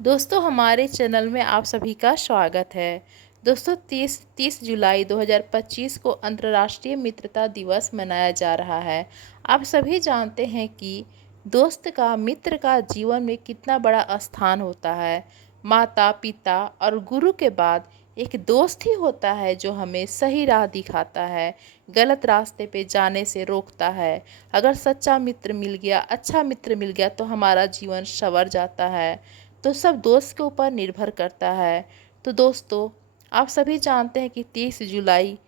दोस्तों हमारे चैनल में आप सभी का स्वागत है। दोस्तों 30 जुलाई 2025 को अंतर्राष्ट्रीय मित्रता दिवस मनाया जा रहा है। आप सभी जानते हैं कि दोस्त का मित्र का जीवन में कितना बड़ा स्थान होता है। माता पिता और गुरु के बाद एक दोस्त ही होता है जो हमें सही राह दिखाता है, गलत रास्ते पे जाने से रोकता है। अगर सच्चा मित्र मिल गया, अच्छा मित्र मिल गया तो हमारा जीवन संवर जाता है। तो सब दोस्त के ऊपर निर्भर करता है। तो दोस्तों आप सभी जानते हैं कि 30 जुलाई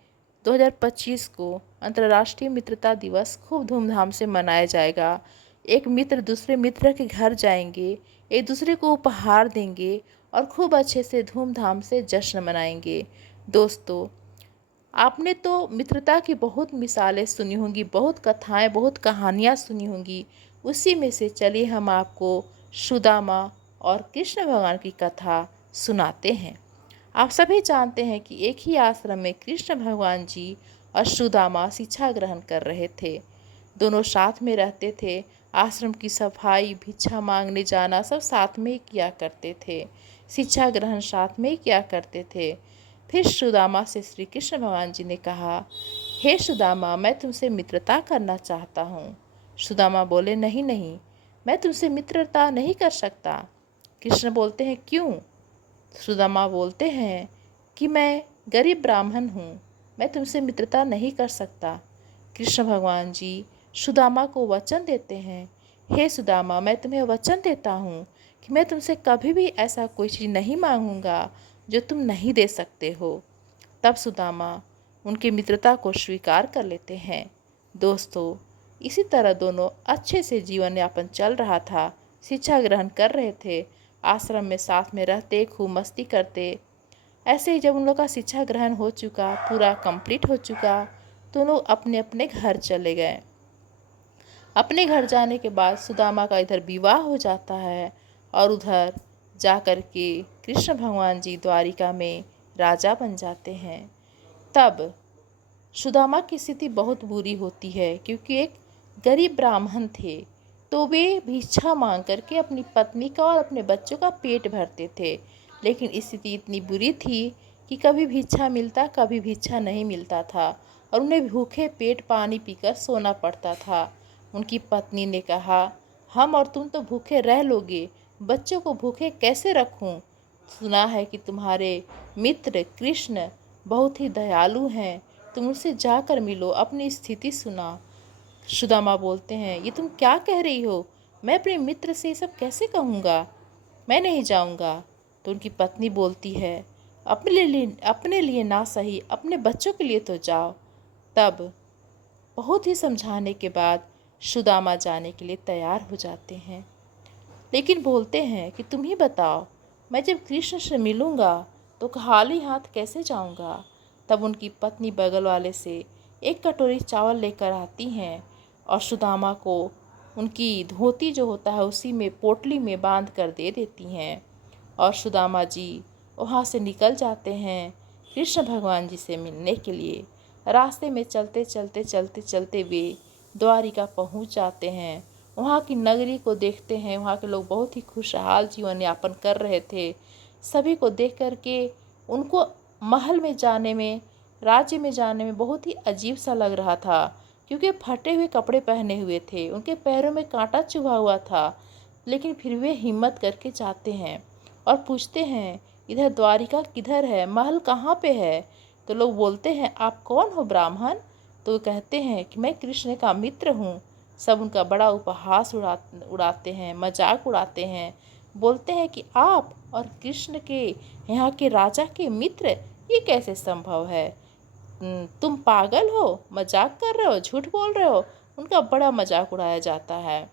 2025 को अंतर्राष्ट्रीय मित्रता दिवस खूब धूमधाम से मनाया जाएगा। एक मित्र दूसरे मित्र के घर जाएंगे, एक दूसरे को उपहार देंगे और खूब अच्छे से धूमधाम से जश्न मनाएंगे। दोस्तों आपने तो मित्रता की बहुत मिसालें सुनी होंगी, बहुत कथाएं, बहुत कहानियां सुनी होंगी। उसी में से चलिए हम आपको सुदामा और कृष्ण भगवान की कथा सुनाते हैं। आप सभी जानते हैं कि एक ही आश्रम में कृष्ण भगवान जी और सुदामा शिक्षा ग्रहण कर रहे थे। दोनों साथ में रहते थे। आश्रम की सफाई, भिक्षा मांगने जाना सब साथ में ही किया करते थे। शिक्षा ग्रहण साथ में ही किया करते थे। फिर सुदामा से श्री कृष्ण भगवान जी ने कहा, हे सुदामा, मैं तुमसे मित्रता करना चाहता हूँ। सुदामा बोले, नहीं नहीं, मैं तुमसे मित्रता नहीं कर सकता। कृष्ण बोलते हैं, क्यों? सुदामा बोलते हैं कि मैं गरीब ब्राह्मण हूँ, मैं तुमसे मित्रता नहीं कर सकता। कृष्ण भगवान जी सुदामा को वचन देते हैं, हे सुदामा, मैं तुम्हें वचन देता हूँ कि मैं तुमसे कभी भी ऐसा कोई चीज़ नहीं मांगूंगा जो तुम नहीं दे सकते हो। तब सुदामा उनकी मित्रता को स्वीकार कर लेते हैं। दोस्तों इसी तरह दोनों अच्छे से जीवन यापन चल रहा था। शिक्षा ग्रहण कर रहे थे, आश्रम में साथ में रहते, खूब मस्ती करते। ऐसे ही जब उन लोग का शिक्षा ग्रहण हो चुका, पूरा कंप्लीट हो चुका, तो लोग अपने अपने घर चले गए। अपने घर जाने के बाद सुदामा का इधर विवाह हो जाता है और उधर जा कर के कृष्ण भगवान जी द्वारिका में राजा बन जाते हैं। तब सुदामा की स्थिति बहुत बुरी होती है, क्योंकि एक गरीब ब्राह्मण थे, तो वे भिक्षा मांग करके अपनी पत्नी का और अपने बच्चों का पेट भरते थे। लेकिन स्थिति इतनी बुरी थी कि कभी भिक्षा मिलता, कभी भिक्षा नहीं मिलता था और उन्हें भूखे पेट पानी पीकर सोना पड़ता था। उनकी पत्नी ने कहा, हम और तुम तो भूखे रह लोगे, बच्चों को भूखे कैसे रखूं? सुना है कि तुम्हारे मित्र कृष्ण बहुत ही दयालु हैं, तुम उससे जाकर मिलो, अपनी स्थिति सुना। सुदामा बोलते हैं, ये तुम क्या कह रही हो? मैं अपने मित्र से ये सब कैसे कहूँगा? मैं नहीं जाऊँगा। तो उनकी पत्नी बोलती है, अपने लिए ना सही, अपने बच्चों के लिए तो जाओ। तब बहुत ही समझाने के बाद सुदामा जाने के लिए तैयार हो जाते हैं, लेकिन बोलते हैं कि तुम ही बताओ, मैं जब कृष्ण से मिलूँगा तो खाली हाथ कैसे जाऊँगा? तब उनकी पत्नी बगल वाले से एक कटोरी चावल लेकर आती हैं और सुदामा को उनकी धोती जो होता है उसी में पोटली में बांध कर दे देती हैं। और सुदामा जी वहाँ से निकल जाते हैं कृष्ण भगवान जी से मिलने के लिए। रास्ते में चलते चलते चलते चलते वे द्वारिका पहुँच जाते हैं। वहाँ की नगरी को देखते हैं। वहाँ के लोग बहुत ही खुशहाल जीवन यापन कर रहे थे। सभी को देख कर के उनको महल में जाने में, राज्य में जाने में बहुत ही अजीब सा लग रहा था, क्योंकि फटे हुए कपड़े पहने हुए थे, उनके पैरों में कांटा चुभा हुआ था। लेकिन फिर वे हिम्मत करके जाते हैं और पूछते हैं, इधर द्वारिका किधर है, महल कहाँ पे है? तो लोग बोलते हैं, आप कौन हो ब्राह्मण? तो वो कहते हैं कि मैं कृष्ण का मित्र हूँ। सब उनका बड़ा उपहास उड़ाते हैं, मजाक उड़ाते हैं। बोलते हैं कि आप और कृष्ण के यहाँ के राजा के मित्र, ये कैसे संभव है? तुम पागल हो, मजाक कर रहे हो, झूठ बोल रहे हो। उनका बड़ा मजाक उड़ाया जाता है।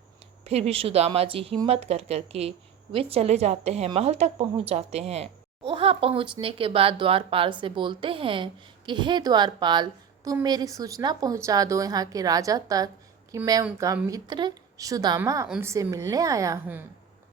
फिर भी सुदामा जी हिम्मत कर करके वे चले जाते हैं, महल तक पहुंच जाते हैं। वहां पहुंचने के बाद द्वारपाल से बोलते हैं कि हे द्वारपाल, तुम मेरी सूचना पहुंचा दो यहाँ के राजा तक कि मैं उनका मित्र सुदामा उनसे मिलने आया हूँ।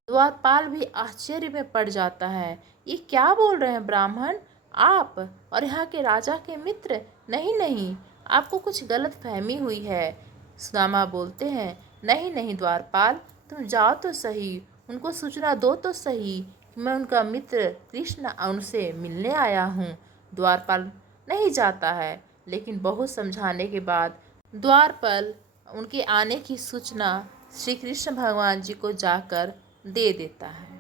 द्वारपाल भी आश्चर्य में पड़ जाता है, ये क्या बोल रहे हैं ब्राह्मण, आप और यहाँ के राजा के मित्र? नहीं नहीं, आपको कुछ गलत फहमी हुई है। सुदामा बोलते हैं, नहीं नहीं द्वारपाल, तुम जाओ तो सही, उनको सूचना दो तो सही मैं उनका मित्र कृष्ण उनसे मिलने आया हूँ। द्वारपाल नहीं जाता है, लेकिन बहुत समझाने के बाद द्वारपाल उनके आने की सूचना श्री कृष्ण भगवान जी को जाकर दे देता है।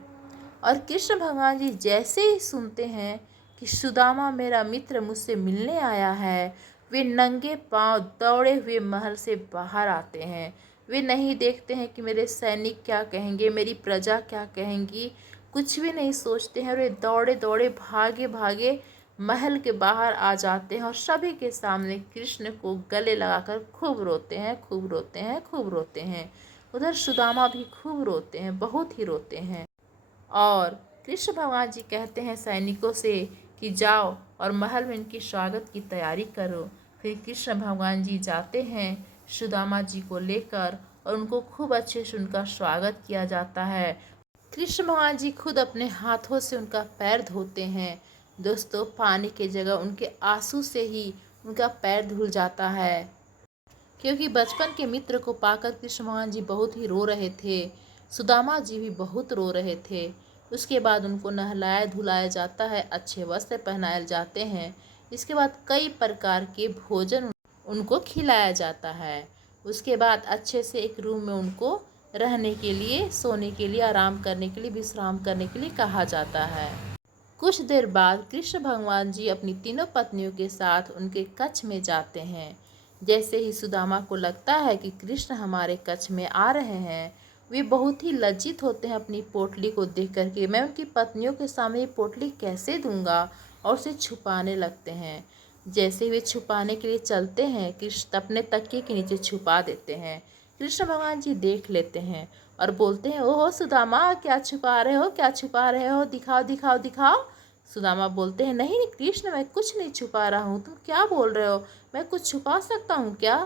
और कृष्ण भगवान जी जैसे ही सुनते हैं कि सुदामा मेरा मित्र मुझसे मिलने आया है, वे नंगे पांव दौड़े हुए महल से बाहर आते हैं। वे नहीं देखते हैं कि मेरे सैनिक क्या कहेंगे, मेरी प्रजा क्या कहेंगी, कुछ भी नहीं सोचते हैं। और वे दौड़े दौड़े भागे भागे महल के बाहर आ जाते हैं और सभी के सामने कृष्ण को गले लगाकर खूब रोते हैं, खूब रोते हैं, खूब रोते हैं। उधर सुदामा भी खूब रोते हैं, बहुत ही रोते हैं। और कृष्ण भगवान जी कहते हैं सैनिकों से कि जाओ और महल में इनकी स्वागत की तैयारी करो। फिर कृष्ण भगवान जी जाते हैं सुदामा जी को लेकर और उनको खूब अच्छे से उनका स्वागत किया जाता है। कृष्ण भगवान जी खुद अपने हाथों से उनका पैर धोते हैं। दोस्तों, पानी की जगह उनके आंसू से ही उनका पैर धुल जाता है, क्योंकि बचपन के मित्र को पाकर कृष्ण भगवान जी बहुत ही रो रहे थे। सुदामा जी भी बहुत रो रहे थे। उसके बाद उनको नहलाया धुलाया जाता है, अच्छे वस्त्र पहनाए जाते हैं। इसके बाद कई प्रकार के भोजन उनको खिलाया जाता है। उसके बाद अच्छे से एक रूम में उनको रहने के लिए, सोने के लिए, आराम करने के लिए, विश्राम करने के लिए कहा जाता है। कुछ देर बाद कृष्ण भगवान जी अपनी तीनों पत्नियों के साथ उनके कक्ष में जाते हैं। जैसे ही सुदामा को लगता है कि कृष्ण हमारे कक्ष में आ रहे हैं, वे बहुत ही लज्जित होते हैं अपनी पोटली को देख कर के, मैं उनकी पत्नियों के सामने ये पोटली कैसे दूंगा, और उसे छुपाने लगते हैं। जैसे वे छुपाने के लिए चलते हैं, कृष्ण अपने तकिए के नीचे छुपा देते हैं। कृष्ण भगवान जी देख लेते हैं और बोलते हैं, ओहो सुदामा, क्या छुपा रहे हो, क्या छुपा रहे हो, दिखाओ दिखाओ दिखाओ। सुदामा बोलते हैं, नहीं नहीं कृष्ण, मैं कुछ नहीं छुपा रहा हूँ, तुम क्या बोल रहे हो, मैं कुछ छुपा सकता हूँ क्या।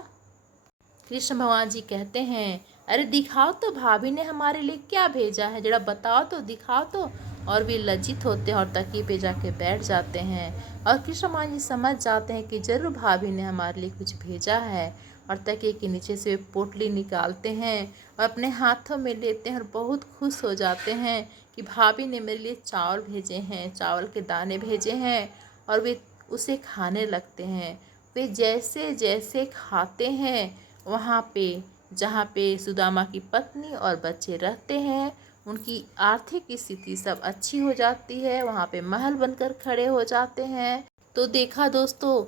कृष्ण भगवान जी कहते हैं, अरे दिखाओ तो, भाभी ने हमारे लिए क्या भेजा है, जरा बताओ तो, दिखाओ तो। और वे लज्जित होते हैं और तकिए पे जाके बैठ जाते हैं। और कृष्ण भगवान जी समझ जाते हैं कि जरूर भाभी ने हमारे लिए कुछ भेजा है। और तकिए के नीचे से वे पोटली निकालते हैं और अपने हाथों में लेते हैं और बहुत खुश हो जाते हैं कि भाभी ने मेरे लिए चावल भेजे हैं, चावल के दाने भेजे हैं। और वे उसे खाने लगते हैं। वे जैसे जैसे खाते हैं, वहाँ पे जहाँ पे सुदामा की पत्नी और बच्चे रहते हैं, उनकी आर्थिक स्थिति सब अच्छी हो जाती है, वहाँ पे महल बनकर खड़े हो जाते हैं। तो देखा दोस्तों,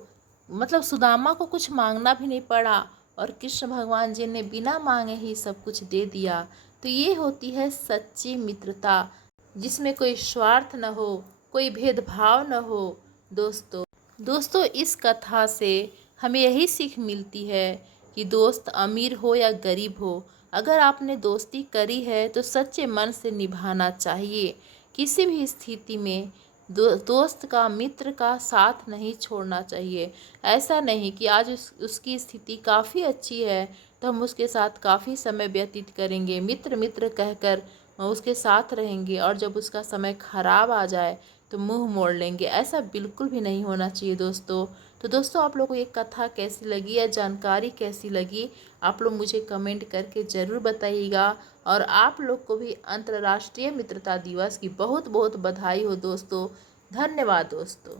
मतलब सुदामा को कुछ मांगना भी नहीं पड़ा और कृष्ण भगवान जी ने बिना मांगे ही सब कुछ दे दिया। तो ये होती है सच्ची मित्रता, जिसमें कोई स्वार्थ न हो, कोई भेदभाव न हो। दोस्तों इस कथा से हमें यही सीख मिलती है कि दोस्त अमीर हो या गरीब हो, अगर आपने दोस्ती करी है तो सच्चे मन से निभाना चाहिए। किसी भी स्थिति में दोस्त का, मित्र का साथ नहीं छोड़ना चाहिए। ऐसा नहीं कि आज उसकी स्थिति काफ़ी अच्छी है तो हम उसके साथ काफ़ी समय व्यतीत करेंगे, मित्र मित्र कहकर उसके साथ रहेंगे, और जब उसका समय खराब आ जाए तो मुंह मोड़ लेंगे। ऐसा बिल्कुल भी नहीं होना चाहिए दोस्तों। तो दोस्तों, आप लोगों को ये कथा कैसी लगी या जानकारी कैसी लगी, आप लोग मुझे कमेंट करके ज़रूर बताइएगा। और आप लोग को भी अंतर्राष्ट्रीय मित्रता दिवस की बहुत बहुत बधाई हो दोस्तों। धन्यवाद दोस्तों।